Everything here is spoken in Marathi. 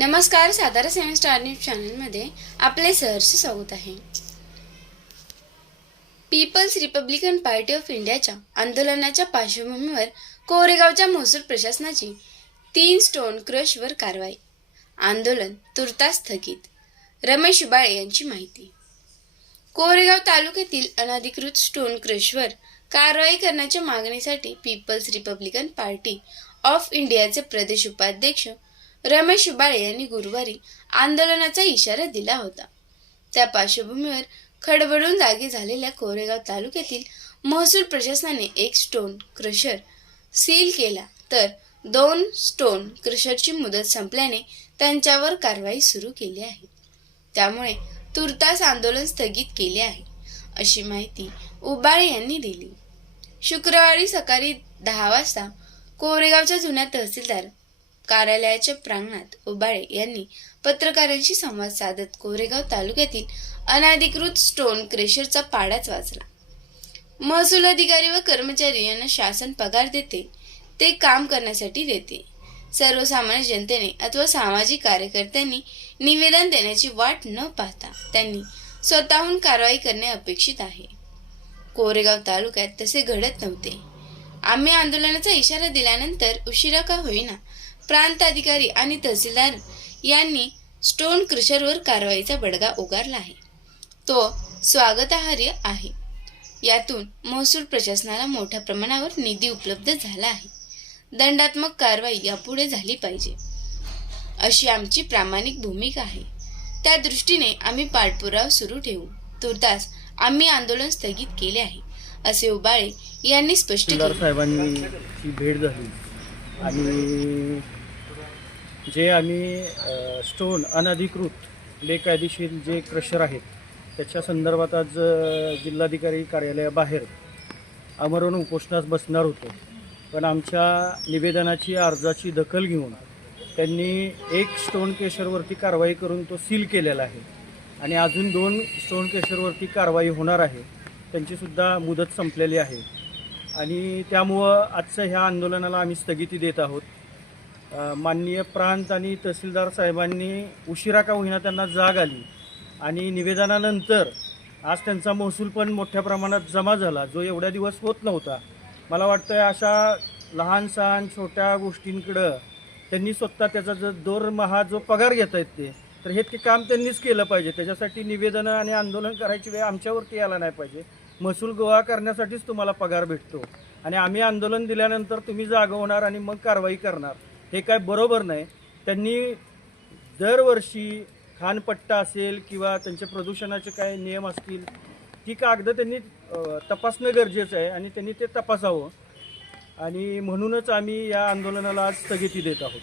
नमस्कार सातारा सेवन स्टार न्यूज चॅनलमध्ये आपले सहर्ष स्वागत आहे. पीपल्स रिपब्लिकन पार्टी ऑफ इंडियाच्या आंदोलनाच्या पार्श्वभूमीवर कोरेगावच्या महसूल प्रशासनाची तीन स्टोन क्रशवर कारवाई. आंदोलन तुर्तास स्थगित. रमेश बाळे यांची माहिती. कोरेगाव तालुक्यातील अनधिकृत स्टोन क्रशवर कारवाई करण्याच्या मागणीसाठी पीपल्स रिपब्लिकन पार्टी ऑफ इंडियाचे प्रदेश उपाध्यक्ष रमेश उबाळे यांनी गुरुवारी आंदोलनाचा इशारा दिला होता. त्या पार्श्वभूमीवर खडबडून जागी झालेल्या कोरेगाव तालुक्यातील महसूल प्रशासनाने एक स्टोन क्रशर सील केला. तर दोन स्टोन क्रशरची मुदत संपल्याने त्यांच्यावर कारवाई सुरू केली आहे. त्यामुळे तुर्तास आंदोलन स्थगित केले आहे अशी माहिती उबाळे यांनी दिली. शुक्रवारी सकाळी दहा वाजता कोरेगावच्या जुन्या तहसीलदार कार्यालयाच्या प्रांगणात उबाळे यांनी पत्रकारांशी संवाद साधत कोरेगाव तालुक्यातील अनाधिकृत स्टोन क्रेशरचा पाडाच वाचला. महसूल अधिकारी व कर्मचारी यांना शासन पगार देते ते काम करण्यासाठी देते. सर्वसामान्य जनतेने अथवा सामाजिक कार्यकर्त्यांनी निवेदन देण्याची वाट न पाहता त्यांनी स्वतःहून कारवाई करणे अपेक्षित आहे. कोरेगाव तालुक्यात तसे घडत नव्हते. आम्ही आंदोलनाचा इशारा दिल्यानंतर उशिरा का होईना प्रांत अधिकारी आणि तहसीलदार यांनी स्टोन क्रशरवर कारवाईचा बडगा उगारला आहे. तो स्वागतार्ह आहे. यातून महसूल प्रशासनाला मोठ्या प्रमाणावर निधी उपलब्ध झाला आहे. दंडात्मक कारवाई यापुढे झाली पाहिजे. अशी आमची प्रामाणिक भूमिका आहे. त्या दृष्टीने आम्ही पाठपुरावा सुरू ठेवू. तुर्तास आम्ही आंदोलन स्थगित केले आहे असे उबाळे यांनी स्पष्ट केले. साहेबांची भेट झाली. आणि जे आम्ही स्टोन अनधिकृत बेकायदेशीर जे क्रशर आहेत त्याच्या संदर्भात आज जिल्हाधिकारी कार्यालयाबाहेर आमरण उपोषणास बसणार होतो. पण आमच्या निवेदनाची अर्जाची दखल घेऊन त्यांनी एक स्टोन केशरवरती कारवाई करून तो सील केलेला आहे. आणि अजून दोन स्टोन केशरवरती कारवाई होणार आहे त्यांचीसुद्धा मुदत संपलेली आहे. आणि त्यामुळं आजच्या ह्या आंदोलनाला आम्ही स्थगिती देत आहोत. माननीय प्रांत आणि तहसीलदार साहेबांनी उशिरा का होईना त्यांना जाग आली आणि निवेदनानंतर आज त्यांचा महसूल पण मोठ्या प्रमाणात जमा झाला जो एवढ्या दिवस होत नव्हता. मला वाटतं अशा लहान सहान छोट्या गोष्टींकडं त्यांनी स्वतः त्याचा जो दरमहा जो पगार घेत आहेत ते तर हे ते काम त्यांनीच केलं पाहिजे. त्याच्यासाठी निवेदनं आणि आंदोलन करायची वेळ आमच्यावरती यायला नाही पाहिजे. महसूल गोळा करण्यासाठीच तुम्हाला पगार भेटतो. आणि आम्ही आंदोलन दिल्यानंतर तुम्ही जागवणार आणि मग कारवाई करणार. हे काय बरोबर नाही. त्यांनी दरवर्षी खानपट्टा असेल किंवा त्यांचे प्रदूषणाचे काय नियम असतील ती कागदं त्यांनी तपासणं गरजेचं आहे आणि त्यांनी ते तपासावं. आणि म्हणूनच आम्ही या आंदोलनाला आज स्थगिती देत आहोत.